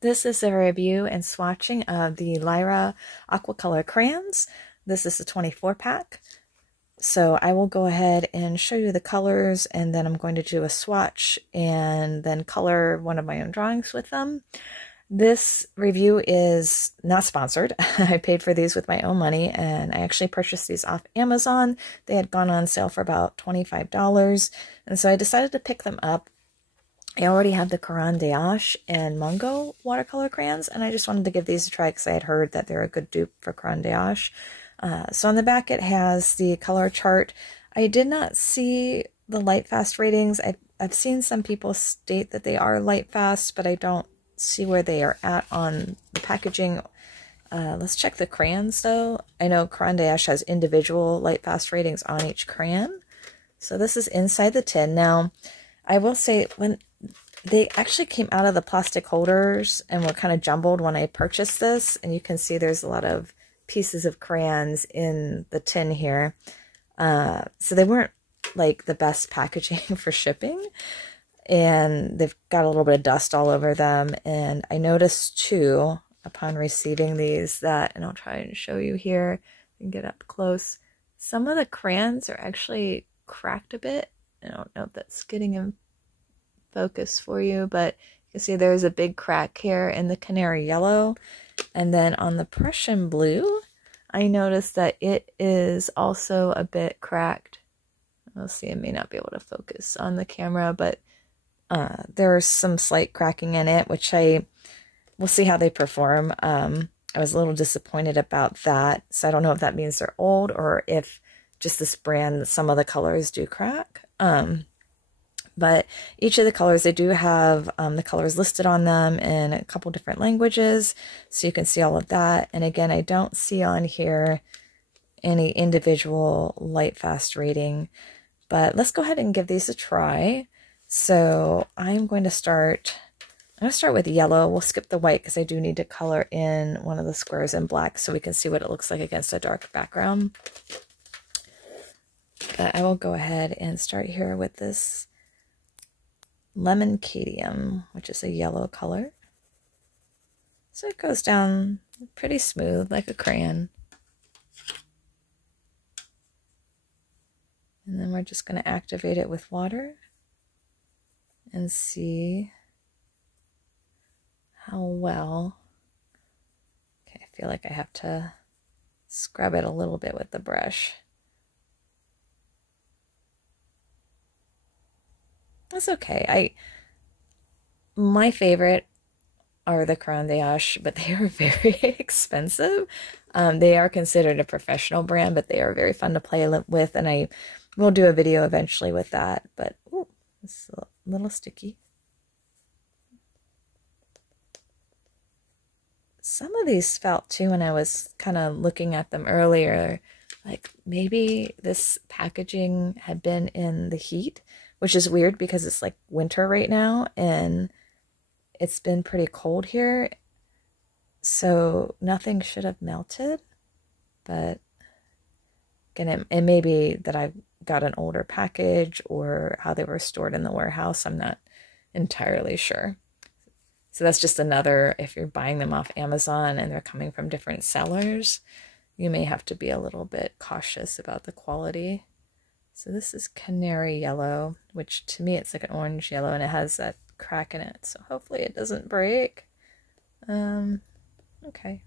This is a review and swatching of the Lyra Aquacolor Crayons. This is a 24 pack. So I will go ahead and show you the colors, and then I'm going to do a swatch and then color one of my own drawings with them. This review is not sponsored. I paid for these with my own money, and I actually purchased these off Amazon. They had gone on sale for about $25, and so I decided to pick them up. I already have the Crayon d'Ache and Mungo watercolor crayons, and I just wanted to give these a try because I had heard that they're a good dupe for Crayon d'Ache. So on the back it has the color chart. I did not see the light fast ratings. I've seen some people state that they are light fast, but I don't see where they are at on the packaging. Let's check the crayons though. I know Crayon d'Ache has individual light fast ratings on each crayon. So this is inside the tin. Now, I will say when they actually came out of the plastic holders and were kind of jumbled when I purchased this, and you can see there's a lot of pieces of crayons in the tin here. So they weren't like the best packaging for shipping, and they've got a little bit of dust all over them. And I noticed too, upon receiving these, that, and I'll try and show you here and get up close, some of the crayons are actually cracked a bit. I don't know if that's getting in focus for you, but you can see there's a big crack here in the canary yellow. And then on the Prussian blue, I noticed that it is also a bit cracked. We'll see, I may not be able to focus on the camera, but there's some slight cracking in it, which we'll see how they perform. I was a little disappointed about that, so I don't know if that means they're old or if just this brand, some of the colors do crack. But each of the colors, they do have the colors listed on them in a couple different languages, so you can see all of that. And again, I don't see on here any individual light fast rating, but let's go ahead and give these a try. So I'm going to start with yellow. We'll skip the white because I do need to color in one of the squares in black so we can see what it looks like against a dark background. But I will go ahead and start here with this Lemon Cadium, which is a yellow color. So it goes down pretty smooth, like a crayon. And then we're just going to activate it with water and see how well. Okay, I feel like I have to scrub it a little bit with the brush. That's okay. My favorite are the Crayon d'Ache, but they are very expensive. They are considered a professional brand, but they are very fun to play with, and I will do a video eventually with that. But ooh, it's a little sticky. Some of these felt too when I was kind of looking at them earlier, like maybe this packaging had been in the heat, which is weird because it's like winter right now and it's been pretty cold here. So nothing should have melted, but again, it may be that I've got an older package or how they were stored in the warehouse. I'm not entirely sure. So that's just another, if you're buying them off Amazon and they're coming from different sellers, you may have to be a little bit cautious about the quality. So this is canary yellow, which to me it's like an orange yellow, and it has that crack in it. So hopefully it doesn't break. Okay.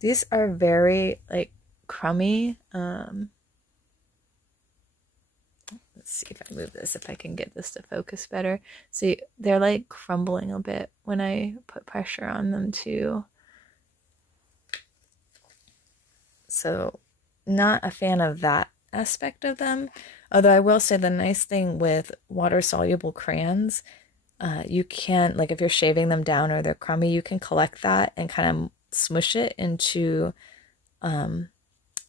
These are very like crummy. Let's see if I move this, if I can get this to focus better. See, they're like crumbling a bit when I put pressure on them too. So not a fan of that aspect of them, although I will say the nice thing with water-soluble crayons, you can, like if you're shaving them down or they're crummy, you can collect that and kind of smush it into a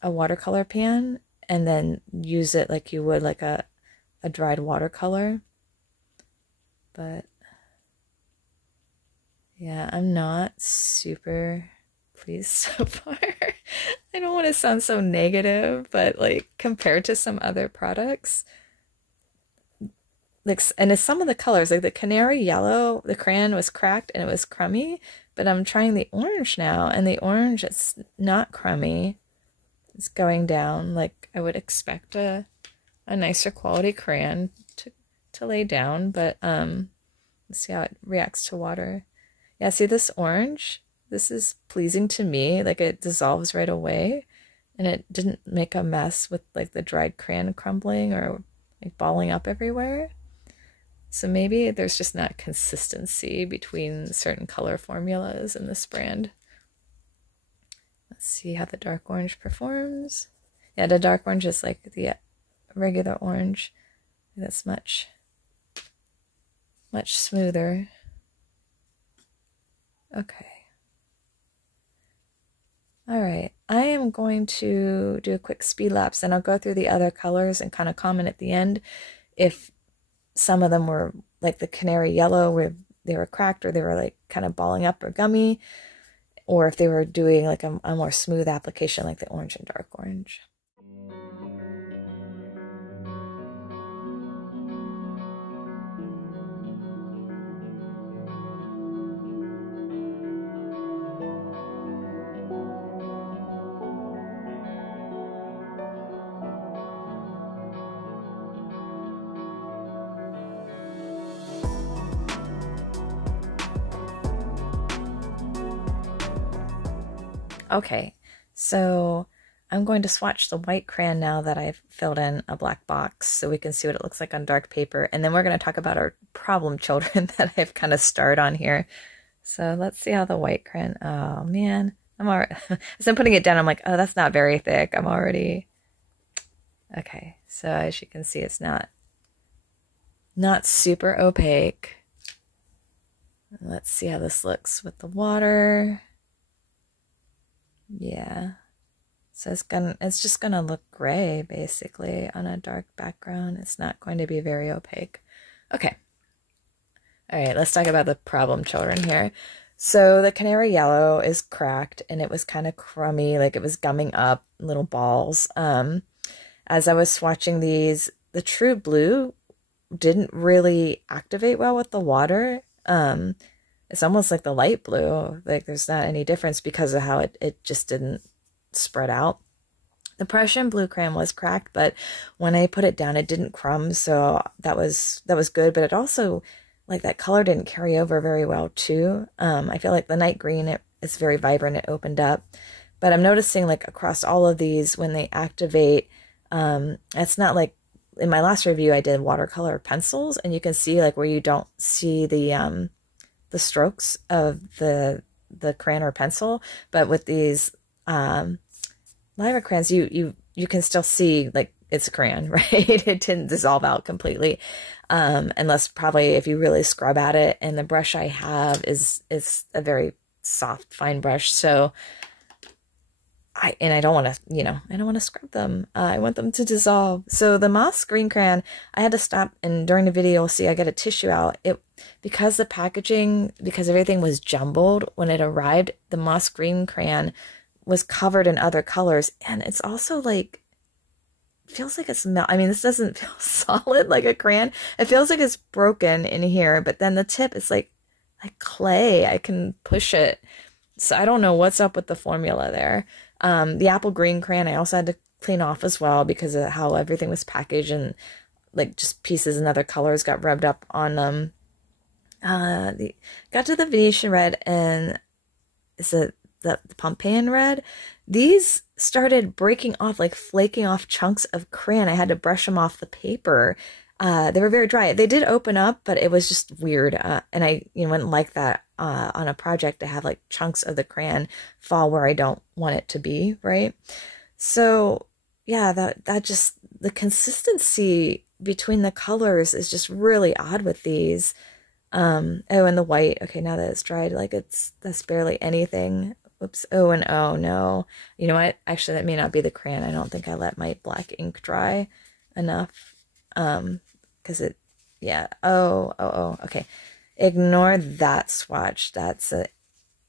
watercolor pan and then use it like you would like a dried watercolor. But yeah, I'm not super pleased so far. I don't want to sound so negative, but like compared to some other products, like, and it's some of the colors, like the canary yellow, the crayon was cracked and it was crummy, but I'm trying the orange now, and the orange, it's not crummy. It's going down like I would expect a nicer quality crayon to lay down, but let's see how it reacts to water. Yeah, see this orange? This is pleasing to me, like it dissolves right away, and it didn't make a mess with like the dried crayon crumbling or like balling up everywhere. So maybe there's just not consistency between certain color formulas in this brand. Let's see how the dark orange performs. Yeah, the dark orange is like the regular orange. That's much smoother. Okay. All right, I am going to do a quick speed lapse, and I'll go through the other colors and kind of comment at the end if some of them were like the canary yellow where they were cracked or they were like kind of balling up or gummy, or if they were doing like a more smooth application like the orange and dark orange. Okay, so I'm going to swatch the white crayon now that I've filled in a black box so we can see what it looks like on dark paper. And then we're going to talk about our problem children that I've kind of starred on here. So let's see how the white crayon, oh man, I'm already, as I'm putting it down, I'm like, oh, that's not very thick. I'm already, okay. So as you can see, it's not super opaque. Let's see how this looks with the water. Yeah, so it's just gonna look gray basically on a dark background. It's not going to be very opaque. Okay. All right, let's talk about the problem children here. So the canary yellow is cracked and it was kind of crummy, like it was gumming up little balls. As I was swatching these, the true blue didn't really activate well with the water. It's almost like the light blue, like there's not any difference because of how it just didn't spread out. The Prussian blue crayon was cracked, but when I put it down, it didn't crumb, so that was good, but it also, like that color didn't carry over very well too. I feel like the night green, it's very vibrant, it opened up, but I'm noticing like across all of these, when they activate, it's not like, in my last review, I did watercolor pencils, and you can see like where you don't see the strokes of the crayon or pencil, but with these Lyra crayons, you can still see like it's a crayon, right? It didn't dissolve out completely, unless probably if you really scrub at it. And the brush I have is a very soft, fine brush, so I don't want to, I don't want to scrub them. I want them to dissolve. So the moss green crayon, I had to stop, and during the video, you'll see I get a tissue out. Because the packaging, because everything was jumbled when it arrived, the moss green crayon was covered in other colors, and it's also like, feels like it's I mean, this doesn't feel solid like a crayon. It feels like it's broken in here, but then the tip is like clay. I can push it. So I don't know what's up with the formula there. The apple green crayon I also had to clean off as well because of how everything was packaged, and like just pieces and other colors got rubbed up on them. Got to the Venetian red, and is it the Pompeian red? These started breaking off, like flaking off chunks of crayon. I had to brush them off the paper. They were very dry. They did open up, but it was just weird. And I wouldn't like that on a project to have like chunks of the crayon fall where I don't want it to be, right? So yeah, that just, the consistency between the colors is just really odd with these. Oh, and the white, okay, now that it's dried, like that's barely anything. Oops. Oh, and oh no. You know what? Actually, that may not be the crayon. I don't think I let my black ink dry enough. Because it, yeah. Oh, okay. Ignore that swatch. That's an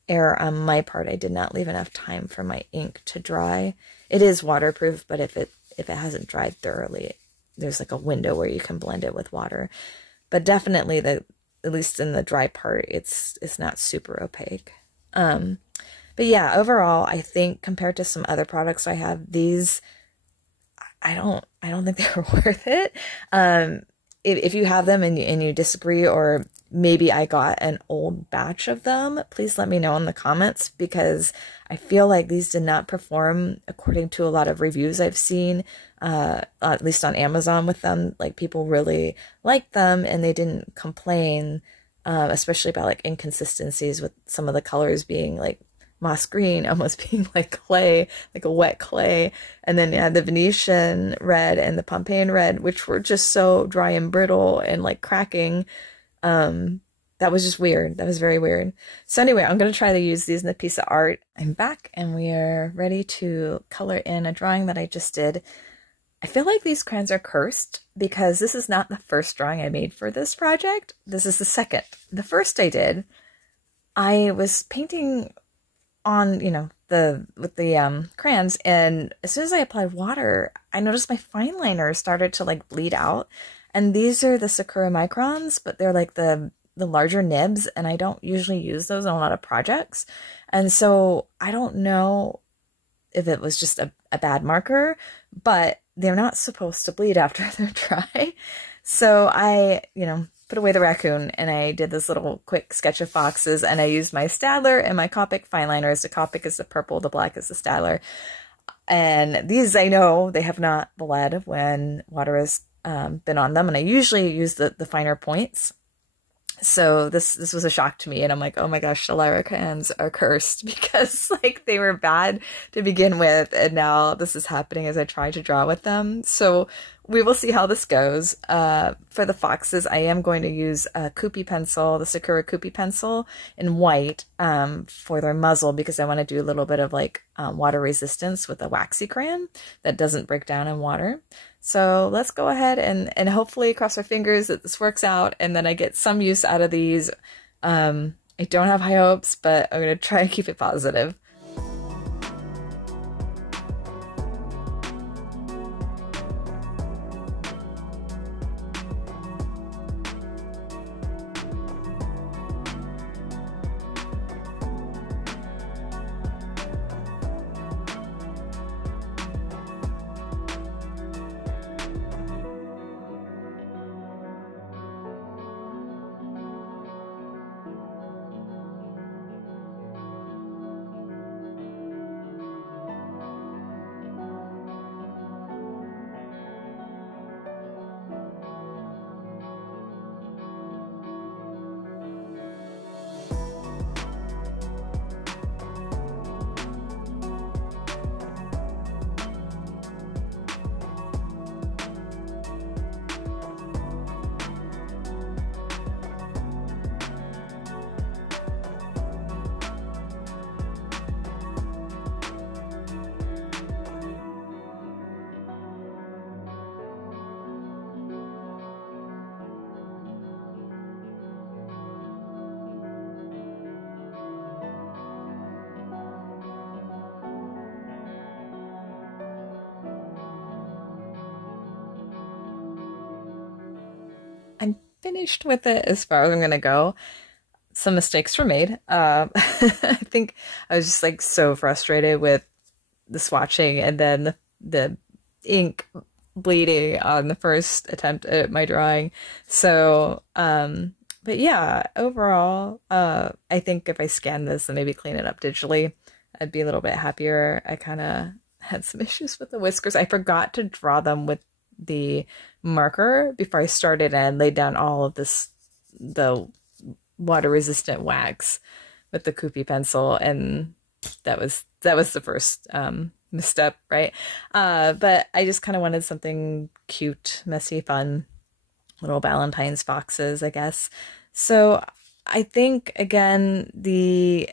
error on my part. I did not leave enough time for my ink to dry. It is waterproof, but if it hasn't dried thoroughly, there's like a window where you can blend it with water. But definitely at least in the dry part, it's not super opaque. But yeah, overall, I think compared to some other products I have, these, I don't think they were worth it. If you have them and you disagree, or maybe I got an old batch of them, please let me know in the comments, because I feel like these did not perform according to a lot of reviews I've seen, at least on Amazon with them. Like, people really liked them and they didn't complain, especially about like inconsistencies with some of the colors being like moss green, almost being like clay, like a wet clay. And then yeah, the Venetian red and the Pompeian red, which were just so dry and brittle and like cracking. That was just weird. That was very weird. So anyway, I'm going to try to use these in a piece of art. I'm back and we are ready to color in a drawing that I just did. I feel like these crayons are cursed because this is not the first drawing I made for this project. This is the second. The first I did, I was painting on, you know, with the crayons, and as soon as I applied water, I noticed my fine liner started to like bleed out. And these are the Sakura microns, but they're like the larger nibs, and I don't usually use those on a lot of projects. And so I don't know if it was just a bad marker, but they're not supposed to bleed after they're dry. So I, you know, put away the raccoon and I did this little quick sketch of foxes, and I used my Staedtler and my Copic fine liners. The Copic is the purple, the black is the Staedtler. And these, I know they have not bled when water has been on them, and I usually use the finer points. So this was a shock to me, and I'm like, oh my gosh, the Lyra crayons are cursed, because like they were bad to begin with, and now this is happening as I try to draw with them. So we will see how this goes. For the foxes, I am going to use a Kewpie pencil, the Sakura Kewpie pencil in white, for their muzzle, because I want to do a little bit of like water resistance with a waxy crayon that doesn't break down in water. So let's go ahead and hopefully cross our fingers that this works out and then I get some use out of these. I don't have high hopes, but I'm going to try and keep it positive. I'm finished with it as far as I'm going to go. Some mistakes were made. I think I was just like so frustrated with the swatching and then the ink bleeding on the first attempt at my drawing. So, but yeah, overall, I think if I scan this and maybe clean it up digitally, I'd be a little bit happier. I kind of had some issues with the whiskers. I forgot to draw them with the marker before I started and laid down all of the water resistant wax with the Kewpie pencil, and that was the first misstep, right? But I just kind of wanted something cute, messy, fun, little Valentine's foxes, I guess. So I think again the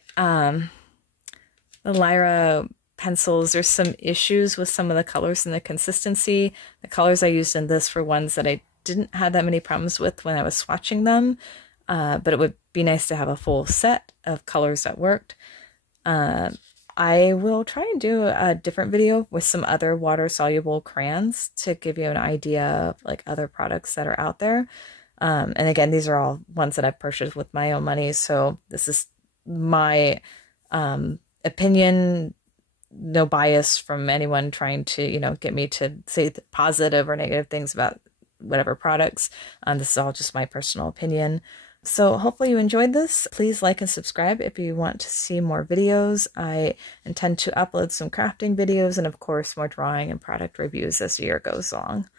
Lyra pencils, there's some issues with some of the colors and the consistency. The colors I used in this were ones that I didn't have that many problems with when I was swatching them, but it would be nice to have a full set of colors that worked. I will try and do a different video with some other water-soluble crayons to give you an idea of like other products that are out there. And again, these are all ones that I've purchased with my own money, so this is my opinion, no bias from anyone trying to, you know, get me to say positive or negative things about whatever products. This is all just my personal opinion. So hopefully you enjoyed this. Please like and subscribe if you want to see more videos. I intend to upload some crafting videos and of course more drawing and product reviews as the year goes along.